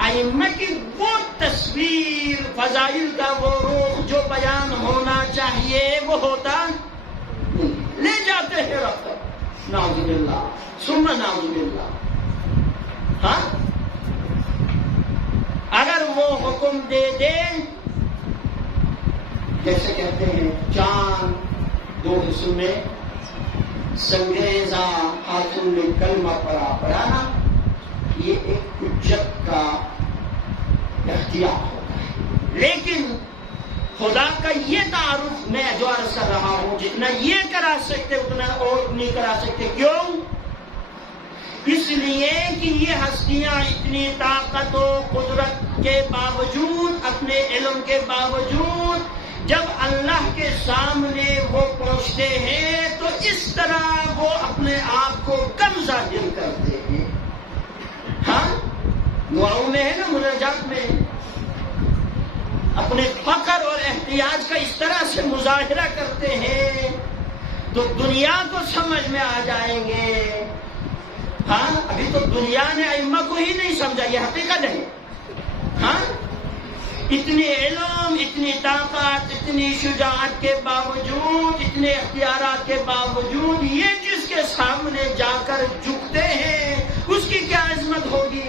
ائمہ کی وہ تصویر, فضائل کا وہ روح جو بیان ہونا چاہیے وہ ہوتا لے جاتے ہیں رب تک. نعوذ باللہ ثم نعوذ باللہ. ہاں اگر وہ حکم دے دے, جیسے کہتے ہیں چاند دو حصوں میں سنگریزا خاتون نے کلمہ پڑھانا, یہ ایک حجت کا اختیار ہوتا ہے. لیکن خدا کا یہ تعارف میں جو عرض کر رہا ہوں, جتنا یہ کرا سکتے اتنا اور نہیں کرا سکتے. کیوں؟ اس لیے کہ یہ ہستیاں اتنی طاقت و قدرت کے باوجود, اپنے علم کے باوجود, جب اللہ کے سامنے وہ پہنچتے ہیں تو اس طرح وہ اپنے آپ کو کم ظاہر کرتے ہیں. ہاں دعاؤں میں ہے نا, مناجات میں اپنے فقر اور احتیاج کا اس طرح سے مظاہرہ کرتے ہیں تو دنیا کو سمجھ میں آ جائیں گے. ہاں ابھی تو دنیا نے ائمہ کو ہی نہیں سمجھا, یہ حقیقت ہے. ہاں اتنی علم, اتنی طاقت, اتنی شجاعت کے باوجود, اتنے اختیارات کے باوجود یہ جس کے سامنے جا کر جھکتے ہیں اس کی کیا عظمت ہوگی.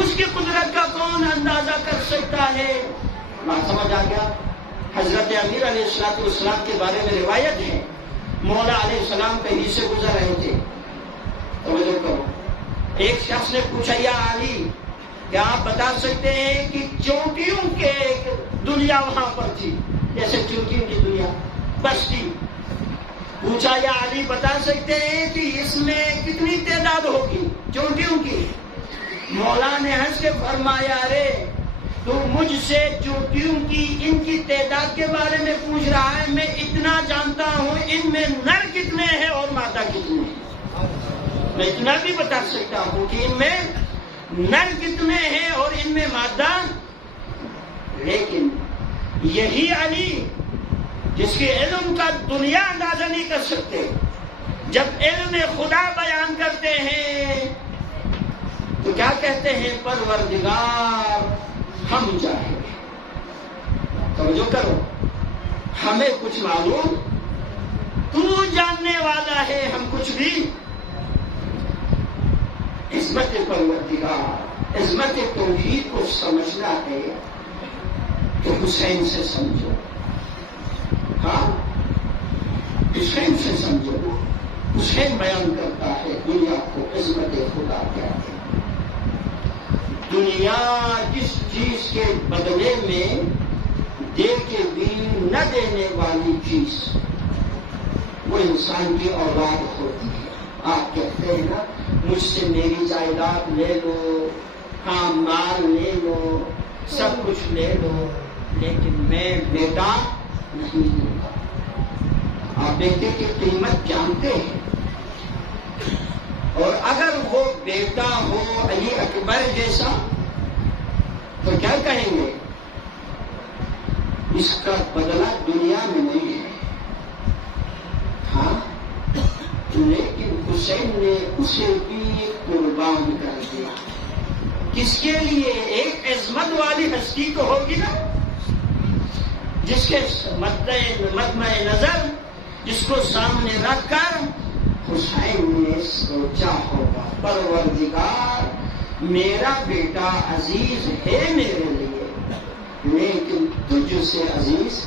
اس کی قدرت کا کون اندازہ کر سکتا ہے؟ بات سمجھ آ گیا؟ حضرت امیر علیہ السلام کے بارے میں روایت ہے، مولا علیہ السلام کہیں سے گزر رہے تھے، توجہ کرو، ایک شخص نے پوچھا یا علی کیا آپ بتا سکتے ہیں کہ چونٹیوں کے ایک دنیا وہاں پر تھی، جیسے چونٹیوں کی دنیا بس تھی، پوچھا یا علی بتا سکتے ہیں کہ اس میں کتنی تعداد ہوگی چونٹیوں کی؟ مولا نے ہنس کے فرمایا رے تو مجھ سے چونٹیوں کی ان کی تعداد کے بارے میں پوچھ رہا ہے، میں اتنا جانتا ہوں ان میں نر کتنے ہیں اور مادہ کتنے ہیں، میں اتنا بھی بتا سکتا ہوں کہ ان میں نر کتنے ہیں اور ان میں مادہ۔ لیکن یہی علی جس کے علم کا دنیا اندازہ نہیں کر سکتے، جب علم خدا بیان کرتے ہیں تو کیا کہتے ہیں؟ پروردگار ہم جاہل ہیں، توجہ کرو، ہمیں کچھ معلوم، تو جاننے والا ہے، ہم کچھ بھی۔ عظمت پروردگار، عظمت توحید کو سمجھنا ہے تو حسین سے سمجھو، ہاں حسین سے سمجھو۔ حسین بیان کرتا ہے دنیا کو عظمت خدا کیا ہے۔ دنیا جس چیز کے بدلے میں دے کے بھی نہ دینے والی چیز وہ انسان کی اولاد ہوتی ہے۔ آپ کہتے ہیں نا مجھ سے میری جائیداد لے لو، ہاں مال لے لو، سب کچھ لے لو، لیکن میں بیٹا نہیں دوں گا۔ آپ بیٹے کی قیمت جانتے ہیں، اور اگر وہ بیٹا ہو علی اکبر جیسا تو کیا کہیں گے؟ اس کا بدلہ دنیا میں نہیں ہے، ہاں لیکن حسین نے اسے بھی قربان کر دیا۔ کس کے لیے؟ ایک عظمت والی ہستی تو ہوگی نا، جس کے مدمع نظر، جس کو سامنے رکھ کر حسین نے سوچا ہوگا پروردگار میرا بیٹا عزیز ہے میرے لیے، لیکن تجھ سے عزیز